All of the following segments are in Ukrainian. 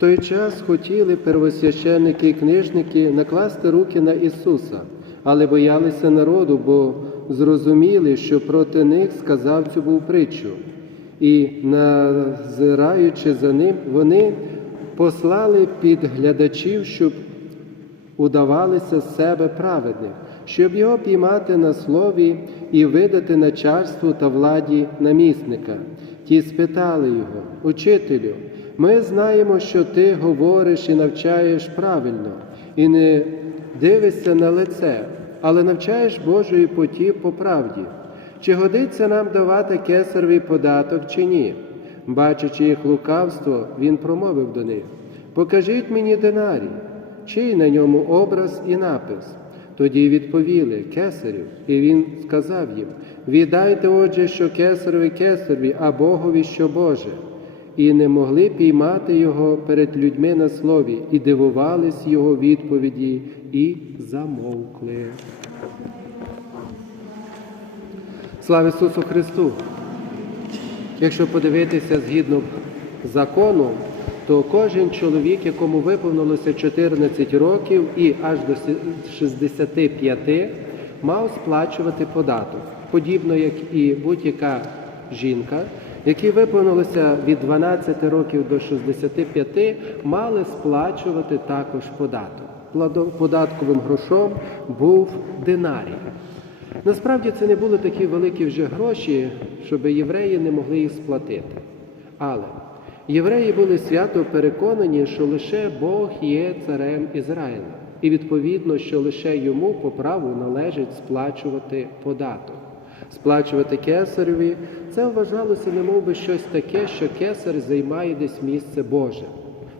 той час хотіли первосвященники і книжники накласти руки на Ісуса, але боялися народу, бо зрозуміли, що проти них сказав цю був притчу. І, назираючи за ним, вони послали підглядачів, щоб удавалися з себе праведних, щоб його піймати на слові і видати начальству та владі намісника. Ті спитали його, Учителю, ми знаємо, що ти говориш і навчаєш правильно, і не дивишся на лице, але навчаєш Божої поті по правді. Чи годиться нам давати кесаревий податок чи ні? Бачачи їх лукавство, він промовив до них: Покажіть мені динарій, чий на ньому образ і напис. Тоді відповіли кесарів, і він сказав їм: Віддайте, отже, що кесареві кесареві, а Богові що Боже. І не могли піймати його перед людьми на слові, і дивувались його відповіді, і замовкли. Слава Ісусу Христу! Якщо подивитися згідно закону, то кожен чоловік, якому виповнилося 14 років і аж до 65, мав сплачувати податок, подібно як і будь-яка жінка, які виповнилося від 12 років до 65, мали сплачувати також податок. Податковим грошом був динарій. Насправді це не були такі великі вже гроші, щоб євреї не могли їх сплатити. Але євреї були свято переконані, що лише Бог є царем Ізраїля, і відповідно, що лише йому по праву належить сплачувати податок. Сплачувати кесареві це вважалося немов би щось таке, що кесар займає десь місце Боже.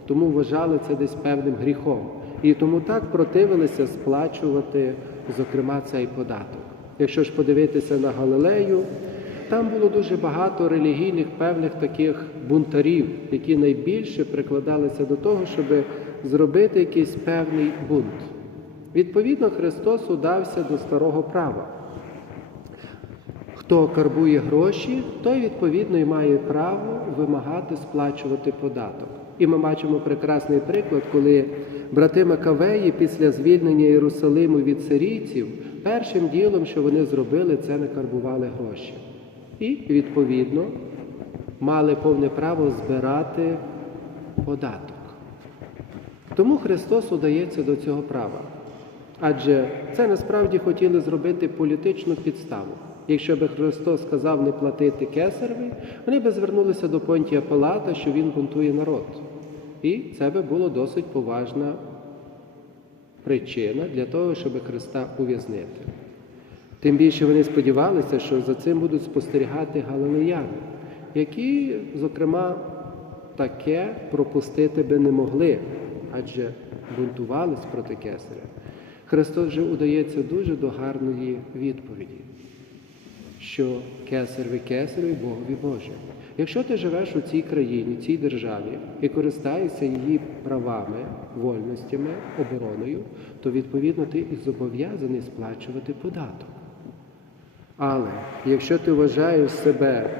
Тому вважали це десь певним гріхом. І тому так противилися сплачувати, зокрема, цей податок. Якщо ж подивитися на Галилею, там було дуже багато релігійних певних таких бунтарів, які найбільше прикладалися до того, щоб зробити якийсь певний бунт. Відповідно, Христос удався до старого права. Хто карбує гроші, той відповідно і має право вимагати сплачувати податок. І ми бачимо прекрасний приклад, коли брати Макавеї після звільнення Єрусалиму від сирійців, першим ділом, що вони зробили, це не карбували гроші. І відповідно мали повне право збирати податок. Тому Христос удається до цього права. Адже це насправді хотіли зробити політичну підставу. Якщо би Христос сказав не платити кесареві, вони би звернулися до Понтія Палата, що він бунтує народ. І це би було досить поважна причина для того, щоб Христа ув'язнити. Тим більше вони сподівалися, що за цим будуть спостерігати галилеяни, які, зокрема, таке пропустити би не могли, адже бунтувались проти кесаря. Христос вже удається дуже до гарної відповіді, що кесареві кесареві, Богові Боже. Якщо ти живеш у цій країні, цій державі і користаєшся її правами, вольностями, обороною, то відповідно ти і зобов'язаний сплачувати податок. Але якщо ти вважаєш себе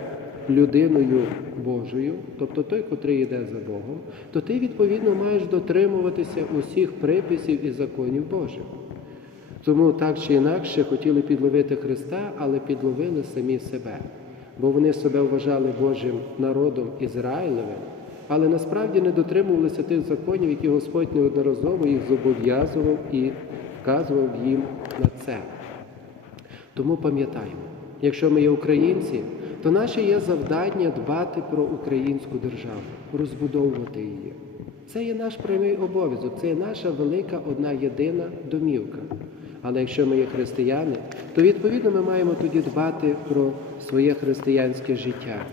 людиною Божою, тобто той, котрий йде за Богом, то ти відповідно маєш дотримуватися усіх приписів і законів Божих. Тому так чи інакше хотіли підловити Христа, але підловили самі себе, бо вони себе вважали Божим народом Ізраїлевим, але насправді не дотримувалися тих законів, які Господь неодноразово їх зобов'язував і вказував їм на це. Тому пам'ятаємо, якщо ми є українці, то наше є завдання дбати про українську державу, розбудовувати її. Це є наш прямий обов'язок, це є наша велика одна єдина домівка. Але якщо ми є християни, то відповідно ми маємо тоді дбати про своє християнське життя.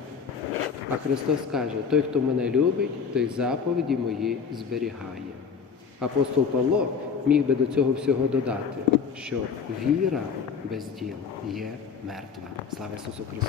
А Христос каже: той, хто мене любить, той заповіді мої зберігає. Апостол Павло міг би до цього всього додати, що віра без діл є мертва. Слава Ісусу Христу!